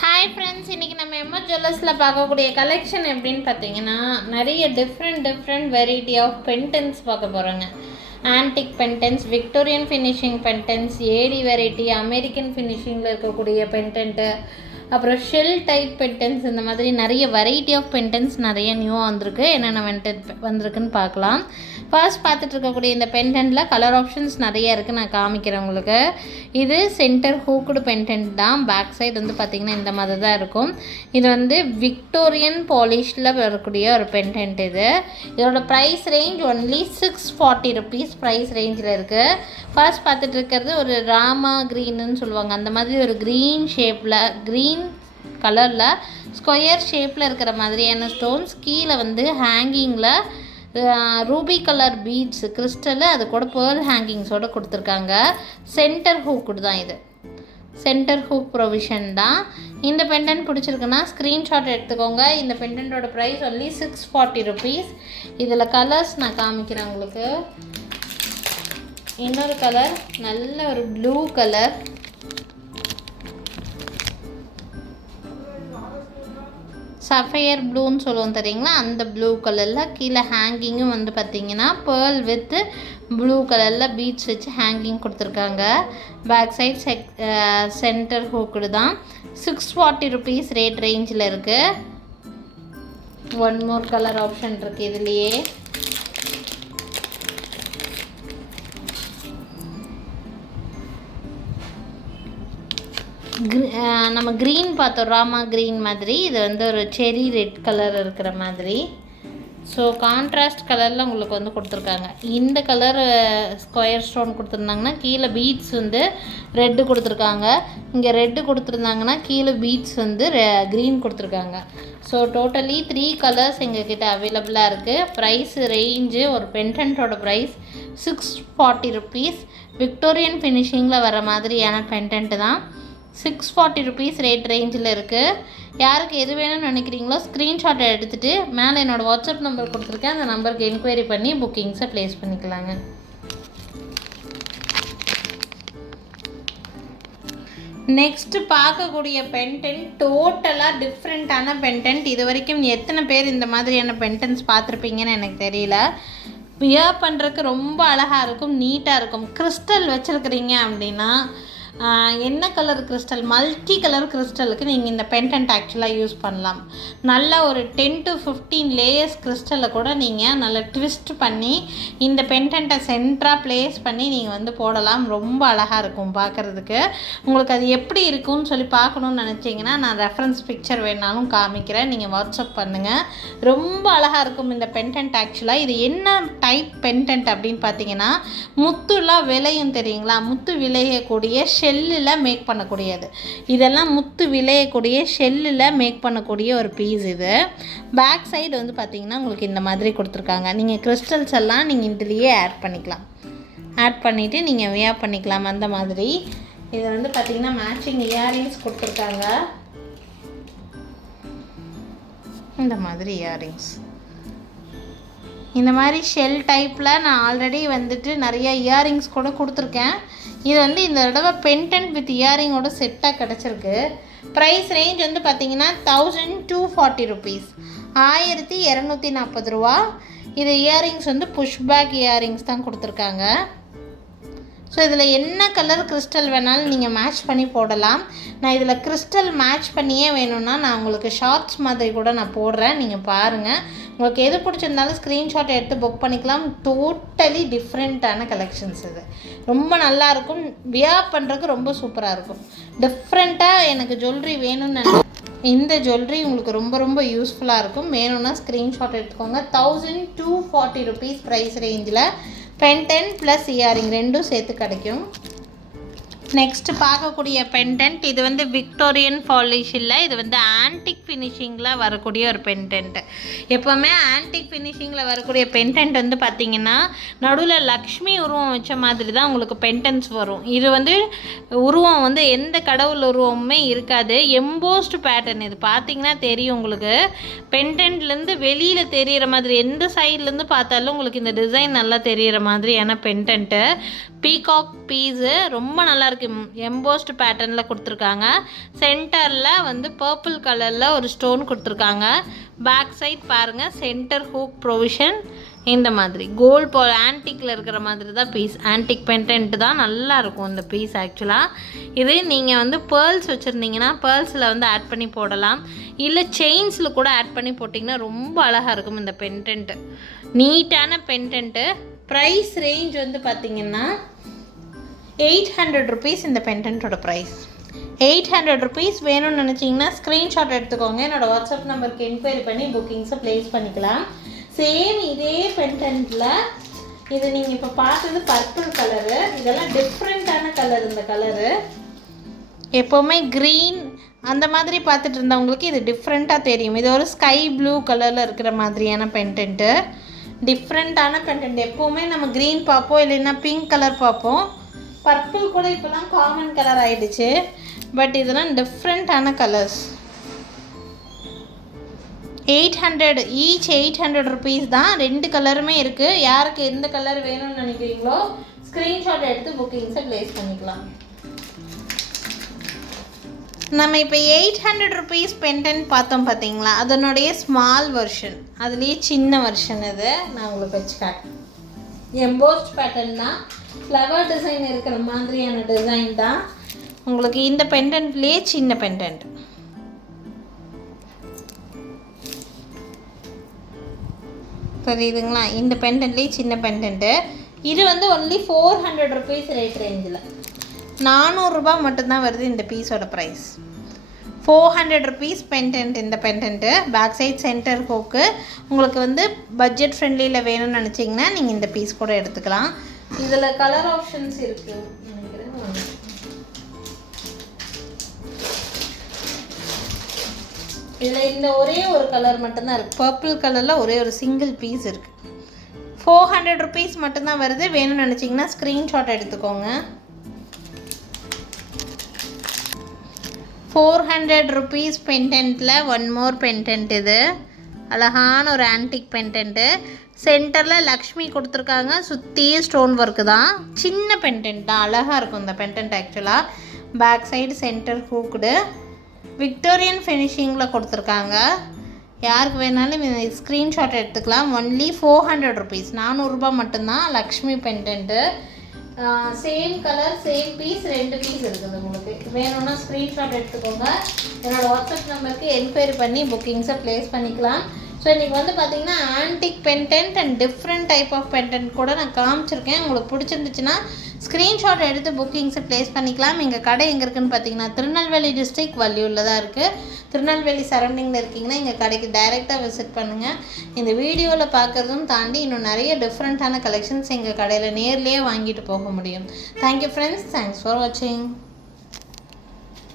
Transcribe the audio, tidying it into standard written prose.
Hi friends, இன்றைக்கி நம்ம MS ஜுவல்லர்ஸில் பார்க்கக்கூடிய கலெக்ஷன் எப்படின்னு பார்த்தீங்கன்னா, நிறைய டிஃப்ரெண்ட் வெரைட்டி ஆஃப் பென்டென்ட்ஸ் பார்க்க போகிறோங்க. ஆன்டிக் பென்டென்ட்ஸ், விக்டோரியன் ஃபினிஷிங் பென்டென்ட்ஸ், ஏடி வெரைட்டி, அமெரிக்கன் ஃபினிஷிங்கில் இருக்கக்கூடிய பென்டென்ட்டு, அப்புறம் ஷெல் டைப் பென்டென்ட்ஸ், இந்த மாதிரி நிறைய வெரைட்டி ஆஃப் பென்டென்ட்ஸ் நிறைய நியூவாக வந்திருக்கு. என்னென்ன வந்திருக்குன்னு பார்க்கலாம். ஃபர்ஸ்ட் பார்த்துட்டு இருக்கக்கூடிய இந்த பென்டென்ட்டில் கலர் ஆப்ஷன்ஸ் நிறைய இருக்குது, நான் காமிக்கிறேன் உங்களுக்கு. இது சென்டர் ஹூக்குடு பென்டென்ட் தான். பேக் சைடு வந்து பார்த்திங்கன்னா இந்த மாதிரி தான் இருக்கும். இது வந்து விக்டோரியன் பாலிஷில் வரக்கூடிய ஒரு பென்டென்ட். இதோட price range only 640 rupees price ரேஞ்சில் இருக்குது. ஃபர்ஸ்ட் பார்த்துட்டு இருக்கிறது ஒரு ராமா க்ரீன்னு சொல்லுவாங்க, அந்த மாதிரி ஒரு க்ரீன் ஷேப்பில், க்ரீன் கலரில் ஸ்கொயர் ஷேப்பில் இருக்கிற மாதிரியான ஸ்டோன்ஸ். கீழே வந்து ஹேங்கிங்கில் ரூபி கலர் பீட்ஸ் கிறிஸ்டலு, அது கூட பேர்ல் ஹேங்கிங்ஸோடு கொடுத்துருக்காங்க. சென்டர் ஹூக்குடு தான் இது, சென்டர் ஹூக் ப்ரொவிஷன் தான். இந்த பெண்டன்ட் பிடிச்சிருக்குன்னா ஸ்க்ரீன்ஷாட் எடுத்துக்கோங்க. இந்த பெண்டன்ட்டோட ப்ரைஸ் ஒன்லி 640 ருபீஸ். இதில் கலர்ஸ் நான் காமிக்கிறேன் உங்களுக்கு. இன்னொரு கலர் நல்ல ஒரு ப்ளூ கலர், சஃபயர் ப்ளூன்னு சொல்லுவோம் தெரியுங்களா, அந்த ப்ளூ கலரில். கீழே ஹேங்கிங்கும் வந்து பார்த்திங்கன்னா பேர்ல் வித் ப்ளூ கலரில் பீட்ஸ் வச்சு ஹேங்கிங் கொடுத்துருக்காங்க. பேக் சைட் சென்டர் ஹூக்குடு தான். 640 ருபீஸ் ரேட் ரேஞ்சில் இருக்குது. ஒன் மோர் கலர் ஆப்ஷன் இருக்குது இதுலேயே. நம்ம க்ரீன் பார்த்தோம், ராமா க்ரீன் மாதிரி. இது வந்து ஒரு செரி ரெட் கலர் இருக்கிற மாதிரி. ஸோ கான்ட்ராஸ்ட் கலரில் உங்களுக்கு வந்து கொடுத்துருக்காங்க. இந்த கலர் ஸ்கொயர் ஸ்டோன் கொடுத்துருந்தாங்கன்னா கீழே பீட்ஸ் வந்து ரெட்டு கொடுத்துருக்காங்க. இங்கே ரெட்டு கொடுத்துருந்தாங்கன்னா கீழே பீட்ஸ் வந்து க்ரீன் கொடுத்துருக்காங்க. ஸோ டோட்டலி 3 கலர்ஸ் எங்ககிட்ட அவைலபிளாக இருக்குது. ப்ரைஸ் ரேஞ்சு, ஒரு பென்டென்ட்டோட ப்ரைஸ் 640 ருபீஸ். விக்டோரியன் ஃபினிஷிங்கில் வர மாதிரியான பென்டென்ட்டு தான். 640 ருபீஸ் ரேட் ரேஞ்சில் இருக்குது. யாருக்கு எது வேணும்னு நினைக்கிறீங்களோ ஸ்க்ரீன்ஷாட்டை எடுத்துகிட்டு மேலே என்னோடய வாட்ஸ்அப் நம்பர் கொடுத்துருக்கேன், அந்த நம்பருக்கு என்கொயரி பண்ணி புக்கிங்ஸை ப்ளேஸ் பண்ணிக்கலாங்க. நெக்ஸ்ட்டு பார்க்கக்கூடிய பென்டென்ட் டோட்டலாக டிஃப்ரெண்ட்டான பென்டென்ட். இது வரைக்கும் எத்தனை பேர் இந்த மாதிரியான பென்டென்ட்ஸ் பார்த்துருப்பீங்கன்னு எனக்கு தெரியல. வியர் பண்ணுறதுக்கு ரொம்ப அழகாக இருக்கும், நீட்டாக இருக்கும். கிறிஸ்டல் வச்சுருக்கிறீங்க அப்படின்னா என்ன கலர் கிறிஸ்டல், மல்டி கலர் கிறிஸ்டலுக்கு நீங்கள் இந்த பென்டென்ட் ஆக்சுவலாக யூஸ் பண்ணலாம். நல்ல ஒரு 10 to 15 லேயர்ஸ் கிறிஸ்டலை கூட நீங்கள் நல்லா ட்விஸ்ட் பண்ணி இந்த பென்டென்ட்டை சென்டராக ப்ளேஸ் பண்ணி நீங்கள் வந்து போடலாம். ரொம்ப அழகாக இருக்கும் பார்க்குறதுக்கு. உங்களுக்கு அது எப்படி இருக்கும்னு சொல்லி பார்க்கணுன்னு நினச்சிங்கன்னா நான் ரெஃபரன்ஸ் பிக்சர் வேணாலும் காமிக்கிறேன், நீங்கள் வாட்ஸ்அப் பண்ணுங்கள். ரொம்ப அழகாக இருக்கும் இந்த பென்டென்ட் ஆக்சுவலாக. இது என்ன டைப் பென்டென்ட் அப்படின்னு பார்த்தீங்கன்னா, முத்துலாம் விளையும் தெரியுங்களா, முத்து விளையக்கூடிய ஷெல்லில் மேக் பண்ணக்கூடியது. இதெல்லாம் முத்து விளையக்கூடிய ஷெல்லில் மேக் பண்ணக்கூடிய ஒரு பீஸ் இது. பேக் சைடு வந்து பார்த்திங்கன்னா உங்களுக்கு இந்த மாதிரி கொடுத்துருக்காங்க. நீங்கள் கிறிஸ்டல்ஸ் எல்லாம் நீங்கள் இதுலேயே ஆட் பண்ணிக்கலாம், ஆட் பண்ணிவிட்டு நீங்கள் வியர் பண்ணிக்கலாம் அந்த மாதிரி. இது வந்து பார்த்திங்கன்னா மேட்சிங் இயரிங்ஸ் கொடுத்துருக்காங்க. இந்த மாதிரி இயரிங்ஸ், இந்த மாதிரி ஷெல் டைப்பில் நான் ஆல்ரெடி வந்துட்டு நிறைய இயரிங்ஸ் கூட கொடுத்துருக்கேன். இது வந்து இந்த தடவை பென்டென்ட் வித் இயரிங்கோட செட்டாக கிடச்சிருக்கு. ப்ரைஸ் ரேஞ்ச் வந்து பார்த்திங்கன்னா 1240 ருபீஸ், 1240 ரூபா. இது இயரிங்ஸ் வந்து புஷ்பேக் இயரிங்ஸ் தான் கொடுத்துருக்காங்க. ஸோ இதில் என்ன கலர் கிறிஸ்டல் வேணாலும் நீங்கள் மேட்ச் பண்ணி போடலாம். நான் இதில் கிறிஸ்டல் மேட்ச் பண்ணியே வேணும்னா நான் உங்களுக்கு ஷார்ட்ஸ் மாதிரி கூட நான் போடுறேன், நீங்கள் பாருங்கள். உங்களுக்கு எது பிடிச்சிருந்தாலும் ஸ்க்ரீன்ஷாட் எடுத்து புக் பண்ணிக்கலாம். டோட்டலி டிஃப்ரெண்ட்டான கலெக்ஷன்ஸ் இது. ரொம்ப நல்லாயிருக்கும், வியர் பண்ணுறதுக்கு ரொம்ப சூப்பராக இருக்கும். டிஃப்ரெண்ட்டாக எனக்கு ஜுவல்லரி வேணும்னு இந்த ஜுவல்லரி உங்களுக்கு ரொம்ப யூஸ்ஃபுல்லாக இருக்கும். வேணும்னா ஸ்க்ரீன்ஷாட் எடுத்துக்கோங்க. 1240 ருபீஸ் ப்ரைஸ் ரேஞ்சில் பென்டென்ட் ப்ளஸ் இயரிங் ரெண்டும் சேர்த்து கிடைக்கும். நெக்ஸ்ட்டு பார்க்கக்கூடிய பென்டென்ட், இது வந்து விக்டோரியன் பாலிஷ் இல்லை, இது வந்து ஆன்டிக் ஃபினிஷிங்கில் வரக்கூடிய ஒரு பென்டென்ட். எப்போவுமே ஆன்டிக் ஃபினிஷிங்கில் வரக்கூடிய பென்டென்ட் வந்து பார்த்திங்கன்னா நடுவில் லக்ஷ்மி உருவம் வச்ச மாதிரி தான் உங்களுக்கு பென்டென்ட்ஸ் வரும். இது வந்து உருவம் வந்து எந்த கடவுள் உருவமுமே இருக்காது, எம்போஸ்டு பேட்டர்ன். இது பார்த்திங்கன்னா தெரியும் உங்களுக்கு, பென்டென்ட்லேருந்து வெளியில் தெரிகிற மாதிரி, எந்த சைட்லேருந்து பார்த்தாலும் உங்களுக்கு இந்த டிசைன் நல்லா தெரிகிற மாதிரியான பென்டென்ட்டு. பீகாக் பீஸு ரொம்ப நல்லாயிருக்கு. எம்போஸ்டு பேட்டர்னில் கொடுத்துருக்காங்க. சென்டரில் வந்து பர்பிள் கலரில் ஒரு ஸ்டோன் கொடுத்துருக்காங்க. பேக் சைட் பாருங்கள், சென்டர் ஹூக் ப்ரொவிஷன் இந்த மாதிரி கோல்ட் ஆன்டிக்கில் இருக்கிற மாதிரி தான் பீஸ். ஆன்டிக் பெண்டன்ட் தான் நல்லாயிருக்கும் இந்த பீஸ் ஆக்சுவலாக. இது நீங்கள் வந்து பேர்ல்ஸ் வச்சுருந்தீங்கன்னா பேர்ல்ஸில் வந்து ஆட் பண்ணி போடலாம், இல்லை செயின்ஸில் கூட ஆட் பண்ணி போட்டிங்கன்னா ரொம்ப அழகாக இருக்கும் இந்த பெண்டன்ட்டு. நீட்டான பெண்டன்ட்டு. ப்ரைஸ் ரேஞ்ச் வந்து பார்த்திங்கன்னா 800 rupees இந்த பெண்டன்ட்டோட ப்ரைஸ். 800 rupees வேணும்னு நினச்சிங்கன்னா ஸ்க்ரீன்ஷாட் எடுத்துக்கோங்க. என்னோடய வாட்ஸ்அப் நம்பருக்கு என்கொயரி பண்ணி புக்கிங்ஸை ப்ளேஸ் பண்ணிக்கலாம். சேம் இதே பெண்டன்ட்டில் இது நீங்கள் இப்போ பார்த்தது பர்பிள் கலரு, இதெல்லாம் டிஃப்ரெண்ட்டான கலர். இந்த கலரு எப்போவுமே க்ரீன் அந்த மாதிரி பார்த்துட்டு இருந்தவங்களுக்கு இது டிஃப்ரெண்ட்டாக தெரியும். இது ஒரு ஸ்கை ப்ளூ கலரில் இருக்கிற மாதிரியான பெண்டன்ட்டு, டிஃப்ரெண்ட்டான பெண்டன்ட். எப்போவுமே நம்ம க்ரீன் பார்ப்போம், இல்லைன்னா பிங்க் கலர் பார்ப்போம். பர்பிள் கூட இப்போலாம் காமன் கலர் ஆகிடுச்சு, பட் இதெல்லாம் டிஃப்ரெண்ட்டான கலர்ஸ். 800 ஈச். 800 rupees தான். 2 கலருமே இருக்குது. யாருக்கு எந்த கலர் வேணும்னு நினைக்கிறீங்களோ ஸ்க்ரீன்ஷாட் எடுத்து புக்கிங்ஸை ப்ளேஸ் பண்ணிக்கலாம். நம்ம இப்போ 800 rupees பெண்டன்ட் பார்த்தோம் பார்த்தீங்களா, அதனுடைய ஸ்மால் வெர்ஷன், அதுலேயே சின்ன வெர்ஷன். இது நான் உங்களுக்கு வச்சு காட்டுறேன். எம்போஸ்ட் பேட்டர்ன் தான், ஃப்ளவர் டிசைன் இருக்கிற மாதிரியான டிசைன் தான். உங்களுக்கு இந்த பெண்டன்ட்லேயே சின்ன பெண்டன்ட். தெரியுதுங்களா? இந்த பெண்டன்ட்லேயே சின்ன பெண்டன்ட்டு. இது வந்து ஒன்லி 400 rupees ரேட் ரேஞ்சில். 400 ரூபாய் மட்டும்தான் வருது இந்த பீஸோட ப்ரைஸ். 400 rupees பெண்டன்ட் இந்த pendant. Back side center hook. உங்களுக்கு வந்து பட்ஜெட் ஃப்ரெண்ட்லியில் வேணும்னு நினச்சிங்கன்னா நீங்கள் இந்த பீஸ் கூட எடுத்துக்கலாம். இதில் கலர் ஆப்ஷன்ஸ் இருக்குது நினைக்கிறேன். இதில் இந்த ஒரே ஒரு கலர் மட்டும்தான் இருக்குது. பர்பிள் கலரில் ஒரே ஒரு சிங்கிள் பீஸ் இருக்குது. 400 rupees மட்டும்தான் வருது. வேணும்னு நினச்சிங்கன்னா ஸ்க்ரீன்ஷாட் எடுத்துக்கோங்க. 400 rupees பெண்டன்ட்டில் ஒன் மோர் பெண்டன்ட். இது அழகான ஒரு ஆன்டிக் பெண்டன்ட்டு. சென்டரில் லக்ஷ்மி கொடுத்துருக்காங்க, சுற்றி ஸ்டோன் ஒர்க்கு தான். சின்ன பெண்டன்ட் தான், அழகாக இருக்கும் இந்த பெண்டன்ட் ஆக்சுவலாக. பேக் சைடு சென்டர் ஹூக்குடு, விக்டோரியன் ஃபினிஷிங்கில் கொடுத்துருக்காங்க. யாருக்கு வேணாலும் ஸ்க்ரீன்ஷாட் எடுத்துக்கலாம். ஒன்லி 400 rupees, 400 ரூபாய் மட்டும்தான். Lakshmi pendant. Same colour same piece, 2 piece இருக்குது. உங்களுக்கு வேணும்னா ஸ்க்ரீன்ஷாட் எடுத்துக்கோங்க. என்னோடய வாட்ஸ்அப் நம்பருக்கு என்கொயரி பண்ணி புக்கிங்ஸை ப்ளேஸ் பண்ணிக்கலாம். ஸோ இன்றைக்கி வந்து பார்த்திங்கன்னா antique pendant and different type of pendant கூட நான் காமிச்சிருக்கேன். உங்களுக்கு பிடிச்சிருந்துச்சுன்னா ஸ்க்ரீன்ஷாட் எடுத்து புக்கிங்ஸை ப்ளேஸ் பண்ணிக்கலாம். எங்கள் கடை எங்கே இருக்குதுன்னு பார்த்தீங்கன்னா திருநெல்வேலி டிஸ்ட்ரிக்ட் வள்ளியூரில் தான் இருக்குது. திருநெல்வேலி சரௌண்டிங்கில் இருக்கீங்கன்னா எங்கள் கடைக்கு டைரெக்டாக விசிட் பண்ணுங்கள். இந்த வீடியோவில் பார்க்குறதும் தாண்டி இன்னும் நிறைய டிஃப்ரெண்ட்டான கலெக்ஷன்ஸ் எங்கள் கடையில் நேர்லேயே வாங்கிட்டு போக முடியும். தேங்க்யூ ஃப்ரெண்ட்ஸ், தேங்க்ஸ் ஃபார் வாட்சிங்.